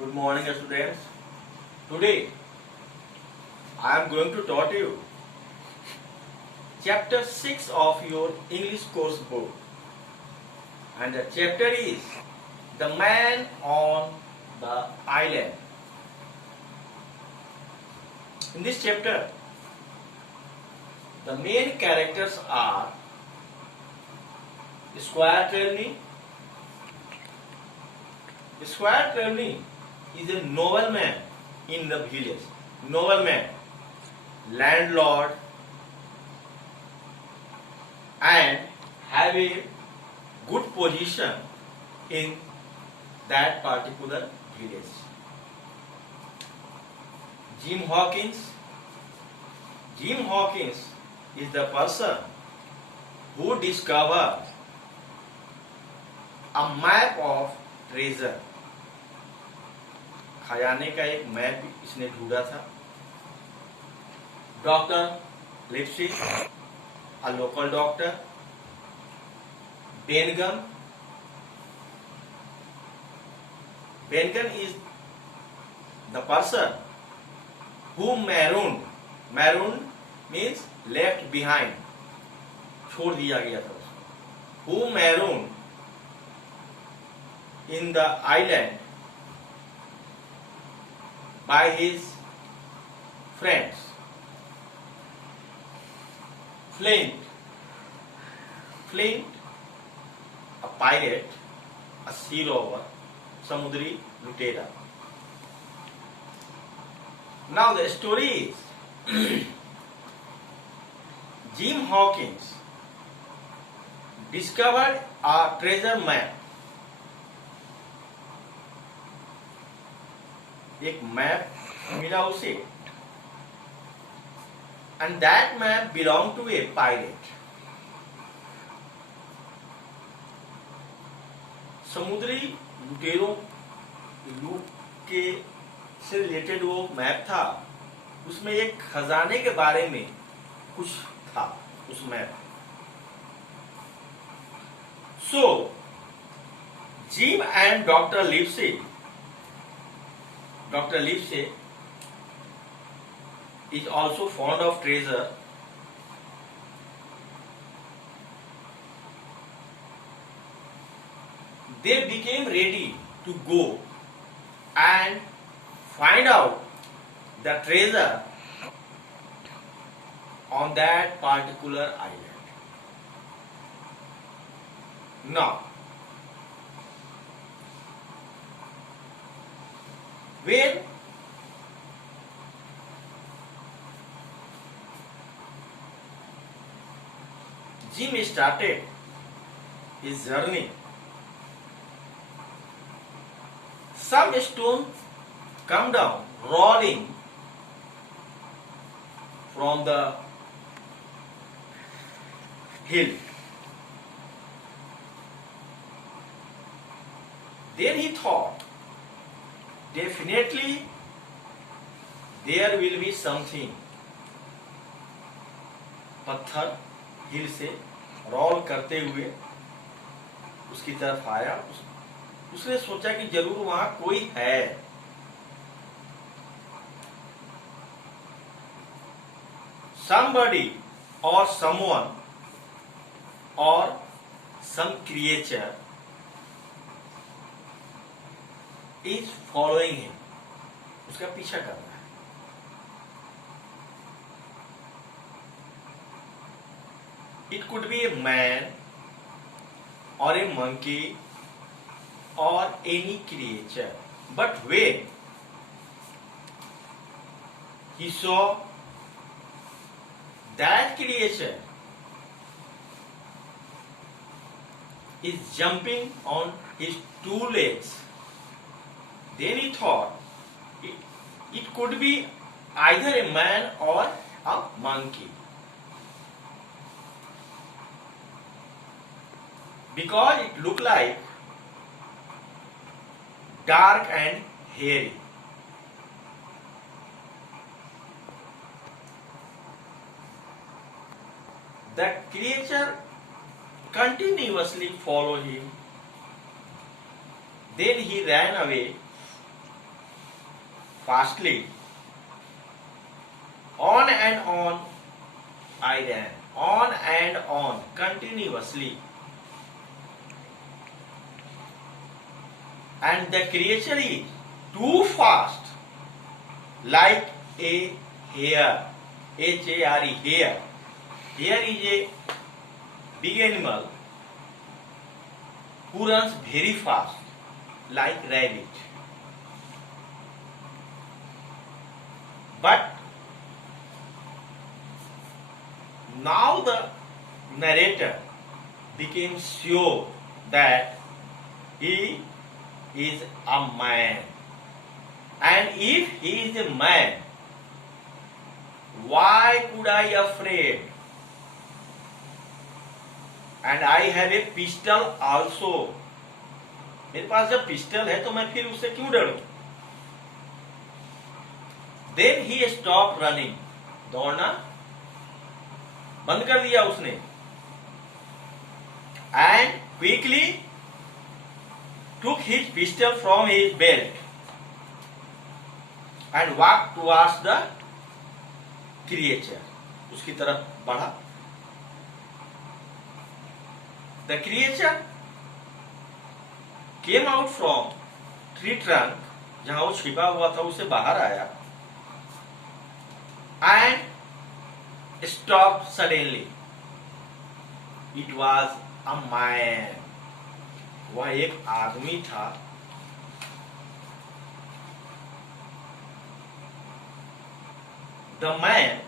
Good morning, students. Today, I am going to taught you chapter 6 of your English course book. And the chapter is The Man on the Island. In this chapter, the main characters are Squire Trelawney. Squire Trelawney is a nobleman in the village. Nobleman, landlord, and have a good position in that particular village. Jim Hawkins. Jim Hawkins is the person who discovered a map of treasure. खजाने का एक map इसने ढूंढा था. Doctor Lipsey, a local doctor. Bengun. Bengun is the person who marooned. Marooned means left behind. छोड़ दिया गया था उसको. Who marooned in the island by his friends. Flint, a pirate, a sea rover, samudri lutera. Now the story is Jim Hawkins discovered a treasure map. एक map मिला उसे, and that map belonged to a pirate. समुद्री लुटेरों लूट के से related वो map था. उसमें एक खजाने के बारे में कुछ था उस map. So Jim and Dr. Livesey is also fond of treasure. They became ready to go and find out the treasure on that particular island. Now, when Jim started his journey, some stone come down rolling from the hill. Then he thought, definitely there will be something. पत्थर हिल से role करते हुए उसकी तरफ आया. उसने सोचा कि जरूर वहां कोई है. Somebody or someone or some creature is following him. उसका पीछा कर रहा है. It could be a man or a monkey or any creature. But when he saw that creature is jumping on his two legs, then he thought it could be either a man or a monkey. Because it looked like dark and hairy. The creature continuously followed him. Then he ran away fastly. On and on I ran, on and on, continuously. And the creature is too fast, like a hare, H-A-R-E, hare. Hare is a big animal who runs very fast, like rabbit. But now the narrator became sure that he is a man. And if he is a man, why could I afraid? And I have a pistol also. मेरे पास जब pistol है तो मैं फिर उससे क्यों डरूं? Then he stopped running. दौड़ना बंद कर दिया उसने. And quickly took his pistol from his belt and walked towards the creature. उसकी तरफ बढ़ा. The creature came out from tree trunk, जहां वो छिपा हुआ था उसे बाहर आया, and stopped suddenly. It was a man. वह एक आदमी था. The man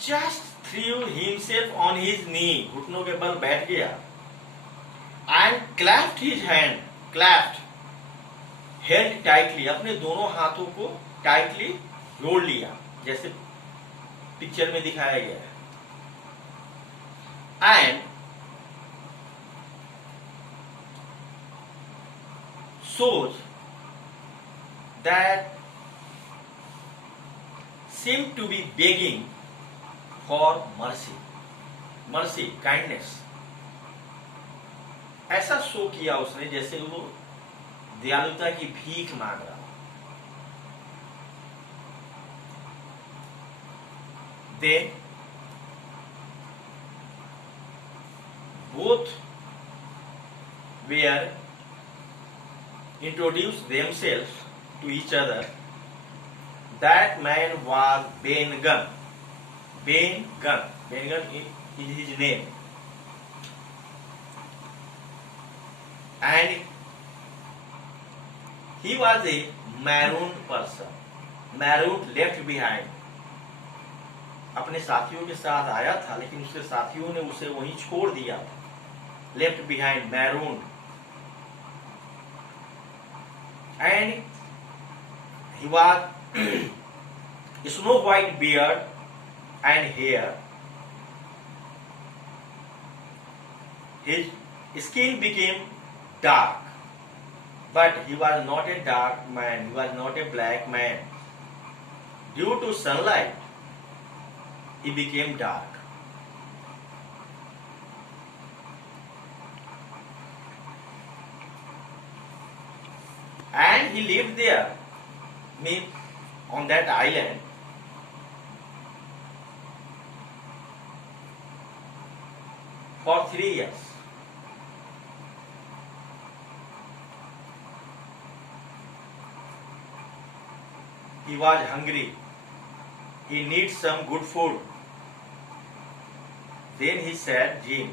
just threw himself on his knee. घुटनों के बल बैठ गया. And clasped his hand. Clasped. Held tightly. अपने दोनों हाथों को tightly जोड़ लिया, जैसे पिक्चर में दिखाया गया है. And shows that seemed to be begging for mercy. Mercy, kindness. ऐसा शो किया उसने जैसे वो दयालुता की भीख मांग रहा. Then both were introduced themselves to each other. That man was Ben Gunn. Ben Gunn. Ben Gunn is his name. And he was a marooned person. Marooned, left behind. अपने साथियों के साथ आया था, लेकिन उसके साथियों ने उसे वहीं छोड़ दिया था. Left behind, marooned. And he was snow white beard and hair. His skin became dark, but he was not a dark man. He was not a black man. Due to sunlight, he became dark. And he lived there, means on that island, for 3 years. He was hungry. He needs some good food. Then he said, Jim,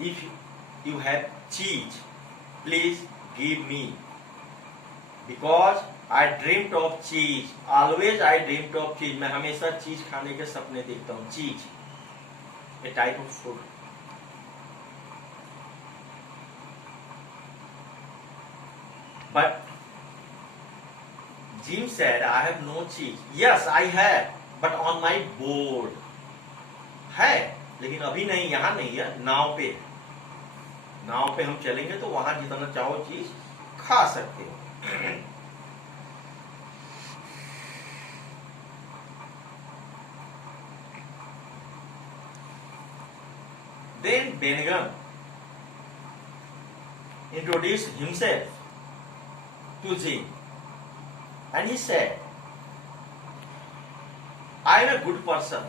if you have cheese, please give me. Because I dreamt of cheese. Always I dreamt of cheese. मैं हमेशा चीज खाने के सपने देखता हूँ. चीज, a type of food. But Jim said, I have no cheese. Yes, I have, but on my board. है, लेकिन अभी नहीं, यहाँ नहीं है, नाव पे. नाव पे हम चलेंगे तो वहां जितना चाहो चीज खा सकते हो. Then Ben Gunn introduced himself to Jim. and he said, I am a good person.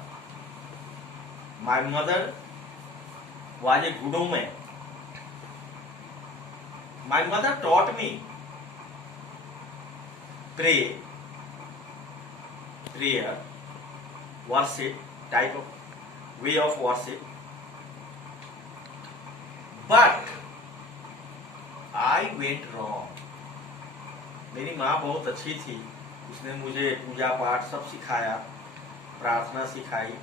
My mother was a good woman. My mother taught me prayer, worship, type of way of worship. But I went wrong. मेरी माँ बहुत अच्छी थी, उसने मुझे पूजा पाठ सब सिखाया, प्रार्थना सिखाई,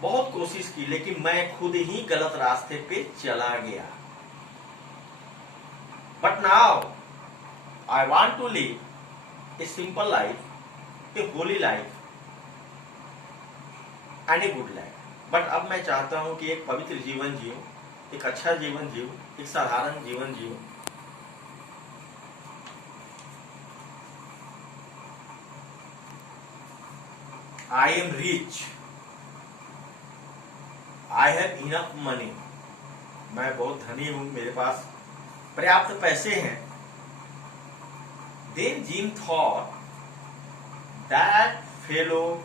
बहुत कोशिश की, लेकिन मैं खुद ही गलत रास्ते पे चला गया. But now I want to live a simple life, a holy life and a good life. But अब मैं चाहता हूं कि एक पवित्र जीवन जीऊं, एक अच्छा जीवन जीऊं, एक साधारण जीवन जीऊं. I am rich. I have enough money. मैं बहुत धनी हूं, मेरे पास पर्याप्त पैसे हैं. Then Jim thought that fellow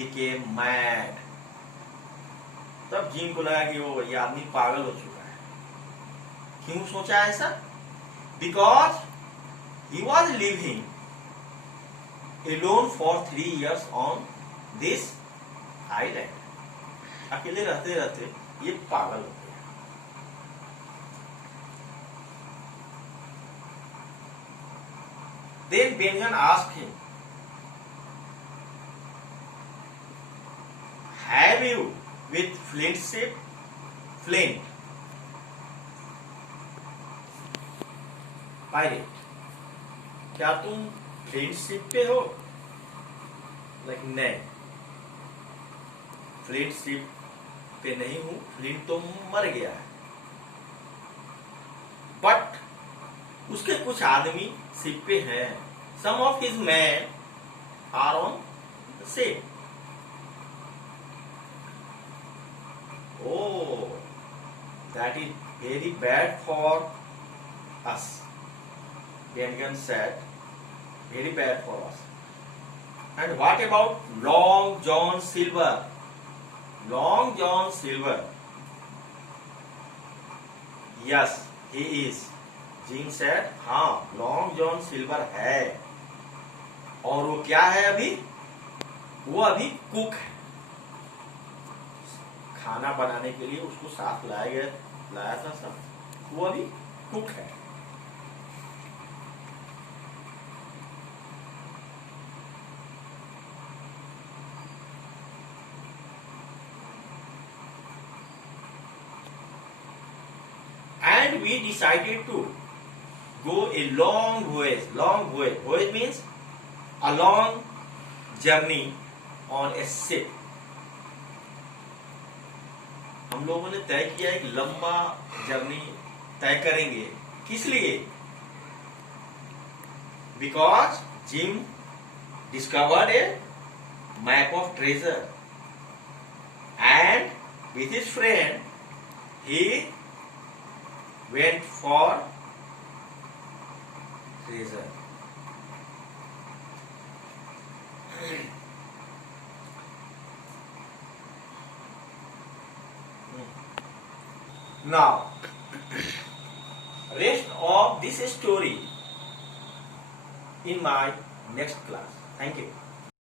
became mad. तब जिम को लगा कि वो ये आदमी पागल हो चुका है. क्यों सोचा ऐसा? Because he was living alone for 3 years on this island. अकेले रहते रहते ये पागल हो गया. Then Benjamin asked him, have you with flint ship? Flint. Pirate. क्या तुम फ्लिंट शिप पे हो? Like नहीं, फ्लिंट शिप पे नहीं हूं, फ्लिंट तो मर गया है. बट उसके कुछ आदमी शिप पे हैं. Some of his men are on the ship. Oh, that is very bad for us. Benjamin said, very bad for us. And what about Long John Silver? Long John Silver. Yes, he is. Jim said, हाँ, Long John Silver है. और वो क्या है अभी? वो अभी cook है. खाना बनाने के लिए उसको साथ लाया था सब. वो अभी कुक है. And we decided to go a long voyage. Long voyage. Voyage means a long journey on a ship. हम लोगों ने तय किया एक लंबा जर्नी तय करेंगे. किस लिए? Because Jim discovered a map of treasure and with his friend he went for treasure. Now, rest of this story in my next class. Thank you.